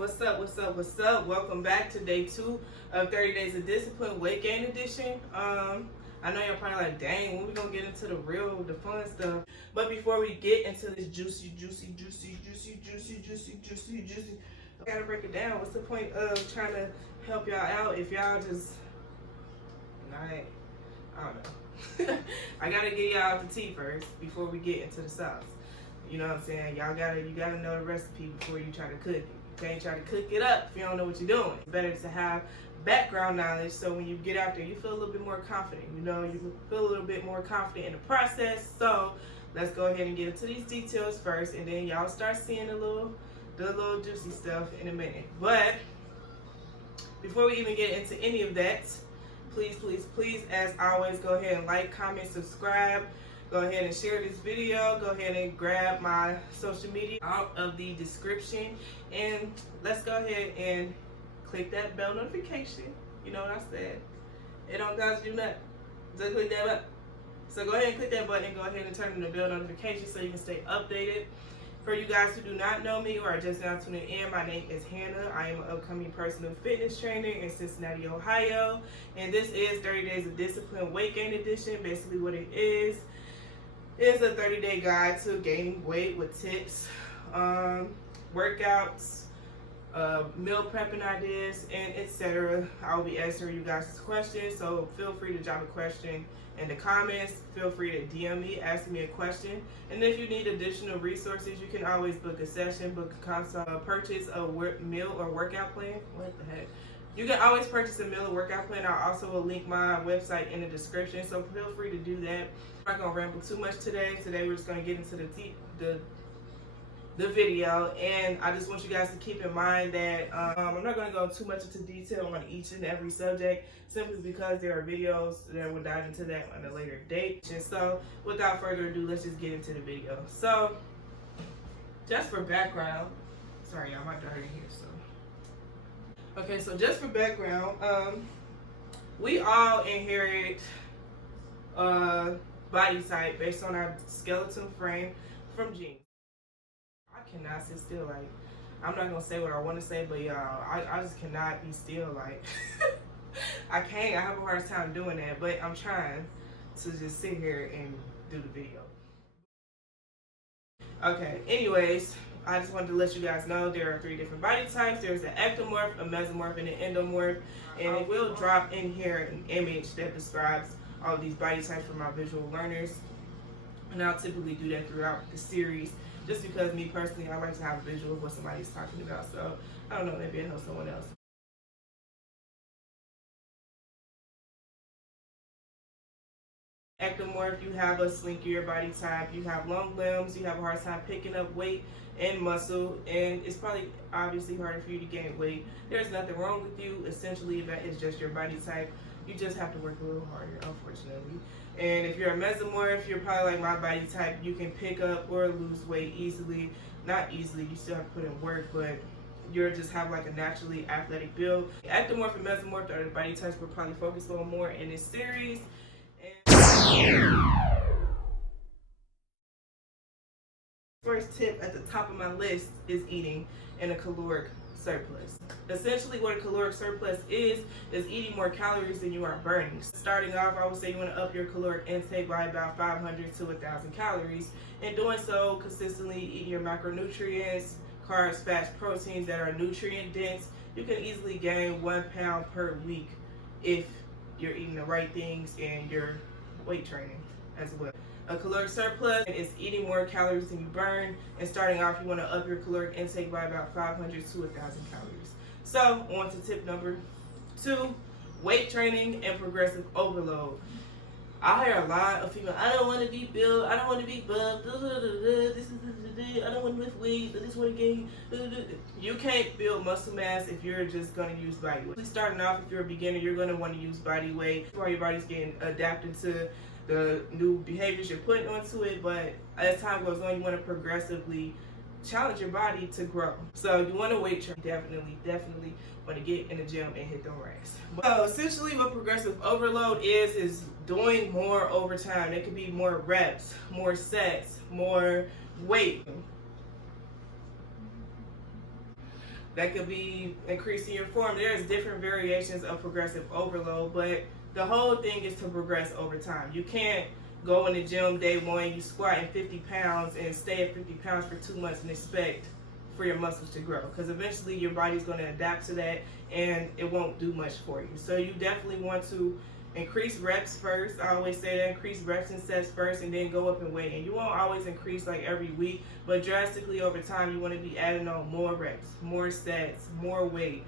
what's up? Welcome back to day 2 of 30 Days of Discipline Weight Gain Edition. I know y'all probably like, dang, when we gonna get into the fun stuff? But before we get into this juicy, I gotta break it down. What's the point of trying to help y'all out if y'all just, I don't know. I gotta get y'all the tea first before we get into the sauce. You know what I'm saying? You gotta know the recipe before you try to cook it. You can't try to cook it up if you don't know what you're doing. It's better to have background knowledge so when you get out there you feel a little bit more confident. You know, you feel a little bit more confident in the process. So let's go ahead and get into these details first, and then y'all start seeing the little juicy stuff in a minute. But before we even get into any of that, please, as always, go ahead and like, comment, subscribe. Go ahead and share this video. Go ahead and grab my social media out of the description. And let's go ahead and click that bell notification. You know what I said. It don't cost you nothing. Just click that button. So go ahead and click that button and go ahead and turn on the bell notification so you can stay updated. For you guys who do not know me or are just now tuning in, my name is Hannah. I am an upcoming personal fitness trainer in Cincinnati, Ohio. And this is 30 Days of Discipline Weight Gain Edition. Basically what it is a 30-day guide to gaining weight with tips, workouts, meal prepping ideas, and etc. I will be answering you guys' questions, so feel free to drop a question in the comments. Feel free to DM me, ask me a question. And if you need additional resources, you can always book a session, book a consult, purchase a meal or workout plan. What the heck? You can always purchase a meal or workout plan. I also will link my website in the description, so feel free to do that. I'm not gonna ramble too much today. Today we're just gonna get into the video, and I just want you guys to keep in mind that I'm not gonna go too much into detail on each and every subject, simply because there are videos that will dive into that on a later date. And so without further ado, let's just get into the video. So just for background, sorry y'all, my daughter in here, so. Okay, so just for background, we all inherit body type based on our skeleton frame from genes. I cannot sit still. Like, I'm not gonna say what I want to say, but y'all, I just cannot be still. Like, I can't. I have a hard time doing that, but I'm trying to just sit here and do the video. Okay, anyways, I just wanted to let you guys know there are 3 different body types. There's an ectomorph, a mesomorph, and an endomorph. And it will drop in here an image that describes all of these body types for my visual learners. And I'll typically do that throughout the series, just because me personally, I like to have a visual of what somebody's talking about. So I don't know, maybe it'll help someone else. Ectomorph, you have a slinkier body type, you have long limbs, you have a hard time picking up weight and muscle, and it's probably obviously harder for you to gain weight. There's nothing wrong with you. Essentially, that is just your body type. You just have to work a little harder, unfortunately. And if you're a mesomorph, you're probably like my body type. You can pick up or lose weight easily. Not easily, you still have to put in work, but you just have like a naturally athletic build. Ectomorph and mesomorph are the body types we'll probably focus on more in this series. First tip at the top of my list is eating in a caloric surplus. Essentially what a caloric surplus is eating more calories than you are burning. Starting off, I would say you want to up your caloric intake by about 500 to 1,000 calories. And doing so consistently, eating your macronutrients, carbs, fats, proteins that are nutrient dense, you can easily gain 1 pound per week if you're eating the right things and you're weight training as well. A caloric surplus is eating more calories than you burn, and starting off, you want to up your caloric intake by about 500 to 1,000 calories. So, on to tip number 2, weight training and progressive overload. I hear a lot of people, I don't want to be built, I don't want to be buffed, I don't want to lift weights, I just want to gain. You can't build muscle mass if you're just going to use body weight. Starting off, if you're a beginner, you're going to want to use body weight while your body's getting adapted to the new behaviors you're putting onto it. But as time goes on, you want to progressively challenge your body to grow. So you want to weight train, definitely want to get in the gym and hit them racks. So essentially what progressive overload is doing more over time. It could be more reps, more sets, more weight. That could be increasing your form. There's different variations of progressive overload, but the whole thing is to progress over time. You can't go in the gym day one, you squatting 50 pounds and stay at 50 pounds for 2 months and expect for your muscles to grow, because eventually your body's going to adapt to that and it won't do much for you. So you definitely want to increase reps first. I always say that, increase reps and sets first, and then go up in weight. And you won't always increase like every week, but drastically over time you want to be adding on more reps, more sets, more weight.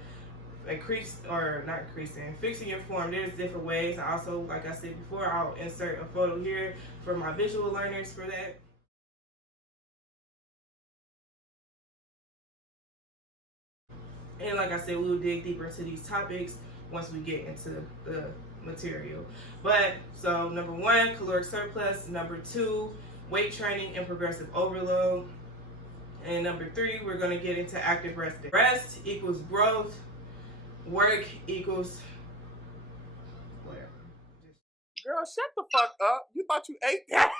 Fixing your form. There's different ways. I also, like I said before, I'll insert a photo here for my visual learners for that. And like I said, we'll dig deeper into these topics once we get into the material. But so number 1, caloric surplus. Number 2, weight training and progressive overload. And number 3, we're going to get into active rest. Rest equals growth. Work equals whatever. Girl, shut the fuck up. You thought you ate that?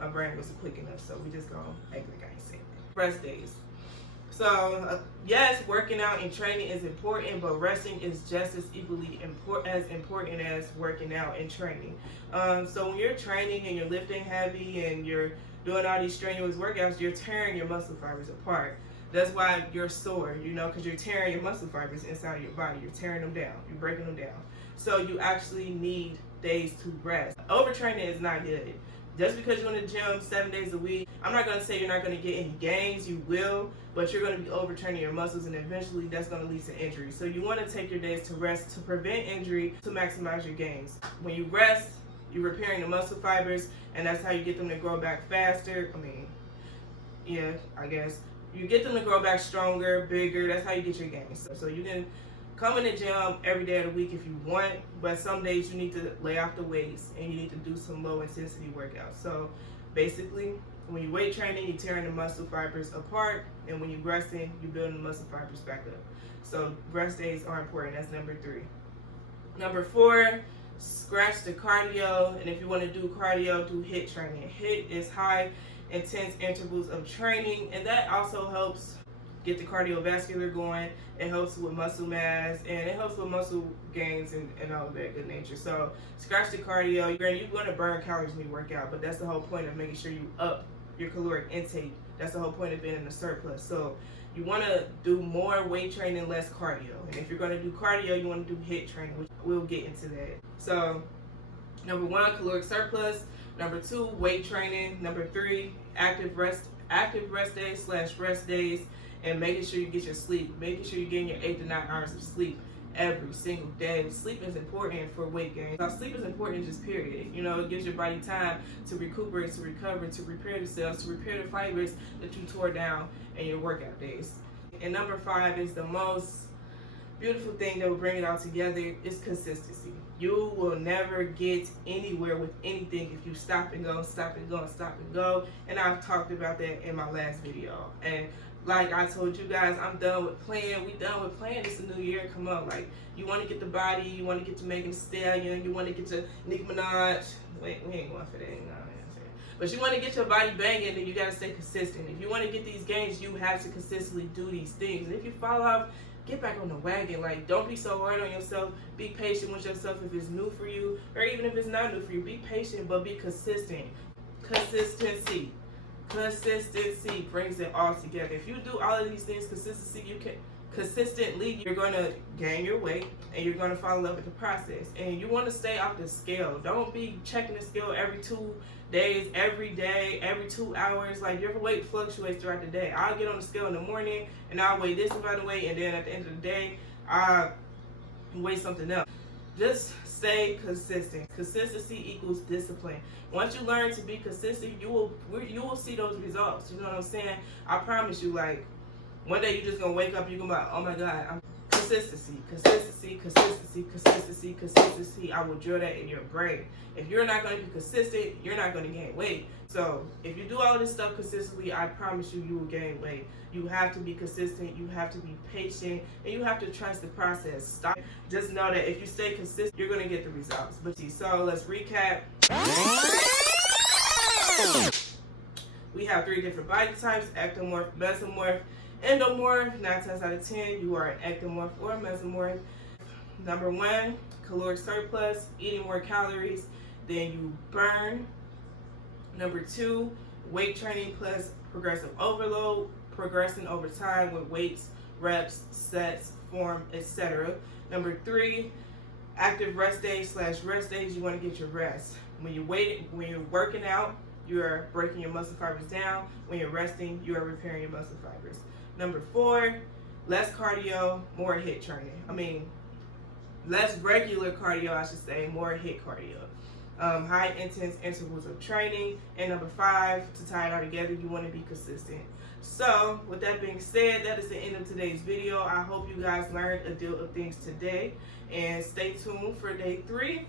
My brain wasn't quick enough, so we just gonna act like I ain't saying that. Rest days. So yes, working out and training is important, but resting is just as equally important as working out and training. So when you're training and you're lifting heavy and you're doing all these strenuous workouts, you're tearing your muscle fibers apart. That's why you're sore, you know, because you're tearing your muscle fibers inside of your body. You're tearing them down. You're breaking them down. So you actually need days to rest. Overtraining is not good. Just because you're in the gym 7 days a week, I'm not going to say you're not going to get any gains. You will, but you're going to be overtraining your muscles, and eventually that's going to lead to injury. So you want to take your days to rest to prevent injury, to maximize your gains. When you rest, you're repairing the muscle fibers, and that's how you get them to grow back faster. I guess. You get them to grow back stronger, bigger. That's how you get your gains. So you can come in the gym every day of the week if you want, but some days you need to lay off the weights and you need to do some low intensity workouts. So basically, when you weight training, you're tearing the muscle fibers apart, and when you're resting, you're building the muscle fibers back up. So rest days are important. That's number 3. Number 4, scratch the cardio. And if you want to do cardio, do HIIT training. HIIT is high intense intervals of training, and that also helps get the cardiovascular going. It helps with muscle mass, and it helps with muscle gains and all of that good nature. So scratch the cardio. You're going to burn calories when you work out, but that's the whole point of making sure you up your caloric intake. That's the whole point of being in a surplus. So you want to do more weight training, less cardio. And if you're going to do cardio, you want to do HIIT training, which we'll get into that. So number 1, caloric surplus. Number 2, weight training. Number 3, active rest days / rest days, and making sure you get your sleep. Making sure you're getting your 8 to 9 hours of sleep every single day. Sleep is important for weight gain. Now, sleep is important just period. You know, it gives your body time to recuperate, to recover, to repair the cells, to repair the fibers that you tore down in your workout days. And number 5 is the most beautiful thing that will bring it all together, is consistency. You will never get anywhere with anything if you stop and go, stop and go, stop and go. And I've talked about that in my last video. And like I told you guys, I'm done with playing. We done with playing. It's a new year. Come on, like, you want to get the body, you want to get to Megan Thee Stallion, you want to get to Nicki Minaj. Wait, we ain't going for that. No, but you want to get your body banging, then you got to stay consistent. If you want to get these gains, you have to consistently do these things. And if you fall off, get back on the wagon. Like, don't be so hard on yourself. Be patient with yourself if it's new for you, or even if it's not new for you. Be patient, but be consistent. Consistency brings it all together. If you do all of these things consistently, you're going to gain your weight, and you're going to fall in love with the process. And you want to stay off the scale. Don't be checking the scale every 2 days, every day, every 2 hours. Like, your weight fluctuates throughout the day. I'll get on the scale in the morning and I'll weigh this amount of weight, and then at the end of the day I weigh something else. Just stay consistent. Consistency equals discipline. Once you learn to be consistent, you will see those results. You know what I'm saying? I promise you. Like, one day you're just gonna wake up, you're gonna be like, oh my God, I'm consistency. I will drill that in your brain. If you're not going to be consistent, you're not going to gain weight. So if you do all this stuff consistently, I promise you, you will gain weight. You have to be consistent, you have to be patient, and you have to trust the process. Stop. Just know that if you stay consistent, you're going to get the results. So let's recap. We have 3 different body types: ectomorph, mesomorph, endomorph. 9 times out of 10, you are an ectomorph or a mesomorph. Number 1, caloric surplus, eating more calories than you burn. Number 2, weight training plus progressive overload, progressing over time with weights, reps, sets, form, etc. Number 3, active rest days / rest days. You want to get your rest. When you're working out, you are breaking your muscle fibers down. When you're resting, you are repairing your muscle fibers. Number 4, less cardio, more HIIT training. Less regular cardio, I should say, more HIIT cardio. High intense intervals of training. And number 5, to tie it all together, you want to be consistent. So with that being said, that is the end of today's video. I hope you guys learned a deal of things today, and stay tuned for day 3.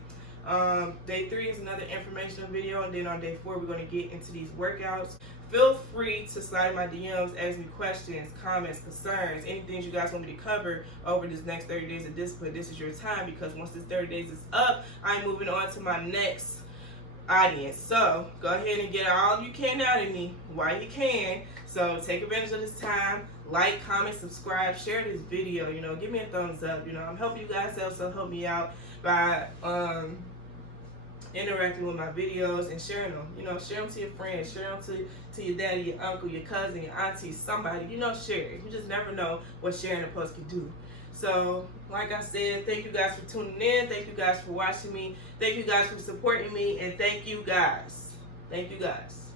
Day 3 is another informational video, and then on day 4 we're going to get into these workouts. Feel free to slide in my DMs, ask me questions, comments, concerns, anything you guys want me to cover over this next 30 days of discipline. This is your time, because once this 30 days is up, I'm moving on to my next audience. So go ahead and get all you can out of me while you can. So take advantage of this time. Like, comment, subscribe, share this video. Give me a thumbs up. I'm helping you guys out, so help me out by interacting with my videos and sharing them. Share them to your friends, share them to your daddy, your uncle, your cousin, your auntie, somebody. Share it. You just never know what sharing a post can do. So, like I said, thank you guys for tuning in. Thank you guys for watching me. Thank you guys for supporting me. And thank you guys. Thank you guys.